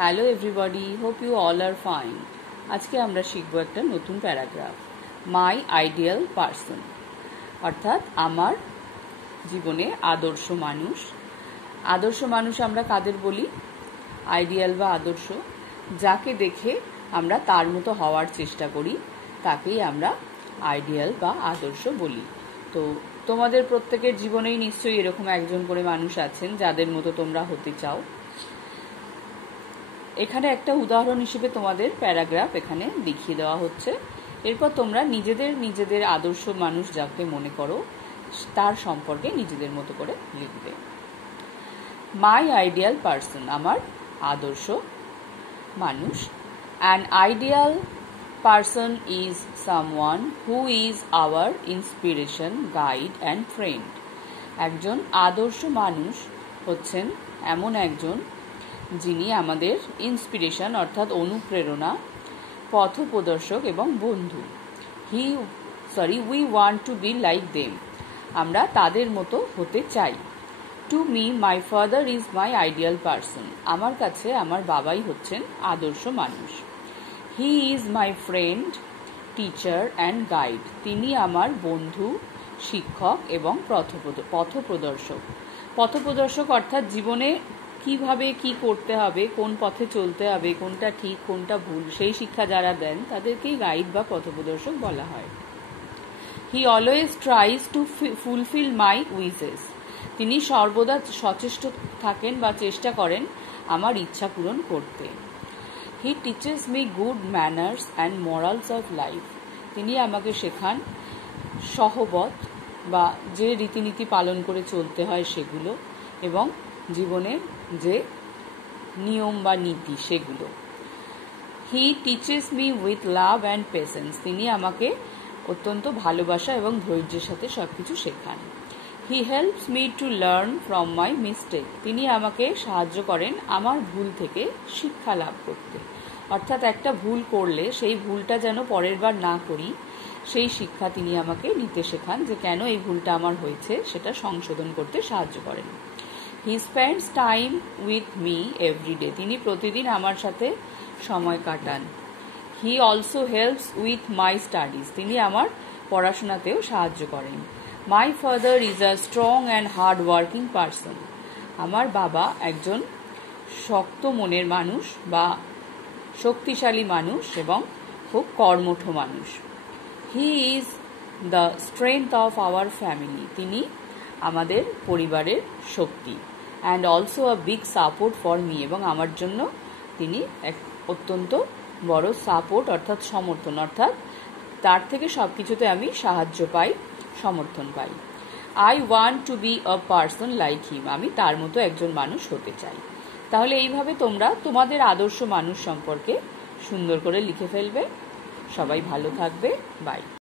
Hello everybody, hope you all are fine. আজকে আমরা শিখব একটা নতুন প্যারাগ্রাফ, মাই আইডিয়াল পার্সন, অর্থাৎ আমার জীবনে আদর্শ মানুষ। আদর্শ মানুষ আমরা কাদের বলি? আইডিয়াল বা আদর্শ, যাকে দেখে আমরা তার মতো হওয়ার চেষ্টা করি তাকেই আমরা আইডিয়াল বা আদর্শ বলি। তো তোমাদের প্রত্যেকের জীবনেই নিশ্চয়ই এরকম একজন করে মানুষ আছেন যাদের মতো তোমরা হতে চাও। এখানে একটা উদাহরণ হিসেবে তোমাদের প্যারাগ্রাফ এখানে দেখিয়ে দেওয়া হচ্ছে। এরপর তোমরা নিজেদের আদর্শ মানুষ যাকে মনে করো তার সম্পর্কে নিজেদের মতো করে লিখবে। মাই আইডিয়াল পার্সন, আমার আদর্শ মানুষ। An ideal person is someone who is our inspiration, guide and friend. একজন আদর্শ মানুষ হচ্ছেন এমন একজন যিনি আমাদের ইন্সপিরেশন অর্থাৎ অনুপ্রেরণা, পথপ্রদর্শক এবং বন্ধু। We want to be like them, আমরা তাদের মতো হতে চাই। To me my father is my ideal person, আমার কাছে আমার বাবাই হচ্ছেন আদর্শ মানুষ। He is my friend, teacher and guide, তিনি আমার বন্ধু, শিক্ষক এবং পথপ্রদর্শক। পথপ্রদর্শক অর্থাৎ জীবনে কিভাবে কি করতে হবে, কোন পথে চলতে হবে, কোনটা ঠিক কোনটা ভুল, সেই শিক্ষা যারা দেন তাদেরকেই গাইড বা পথপ্রদর্শক বলা হয়। He always tries two fulfil my wishes, তিনি সর্বদা সচেষ্ট থাকেন বা চেষ্টা করেন আমার ইচ্ছা পূরণ করতে। He teaches me good manners and morals of life, তিনি আমাকে শেখান সহবত বা যে রীতিনীতি পালন করে চলতে হয় সেগুলো, এবং জীবনের যে নিয়ম বা নীতি সেগুলো। He teaches me with love and patience, তিনি আমাকে অত্যন্ত ভালোবাসা এবং ধৈর্যের সাথে সবকিছু শেখান। He helps me to learn from my mistake, তিনি আমাকে সাহায্য করেন আমার ভুল থেকে শিক্ষা লাভ করতে, অর্থাৎ একটা ভুল করলে সেই ভুলটা যেন পরের বার না করি সেই শিক্ষা তিনি আমাকে নিতে শেখান, যে কেন এই ভুলটা আমার হয়েছে সেটা সংশোধন করতে সাহায্য করেন। He spends time with me every day, তিনি প্রতিদিন আমার সাথে সময় কাটান। He also helps with my studies, তিনি আমার পড়াশোনাতেও সাহায্য করেন। My father is a strong and hard working person, আমার বাবা একজন শক্ত মনের মানুষ বা শক্তিশালী মানুষ এবং খুব কর্মঠ মানুষ। He is the strength of our family, তিনি আমাদের পরিবারের শক্তি। And also a big support for me, এবং আমার জন্য তিনি এক অত্যন্ত বড় সাপোর্ট অর্থাৎ সমর্থন, অর্থাৎ তার থেকে সব কিছুতে আমি সাহায্য পাই, সমর্থন পাই। I want to be a person like him, আমি তার মতো একজন মানুষ হতে চাই। তাহলে এইভাবে তোমরা তোমাদের আদর্শ মানুষ সম্পর্কে সুন্দর করে লিখে ফেলবে। সবাই ভালো থাকবে, বাই।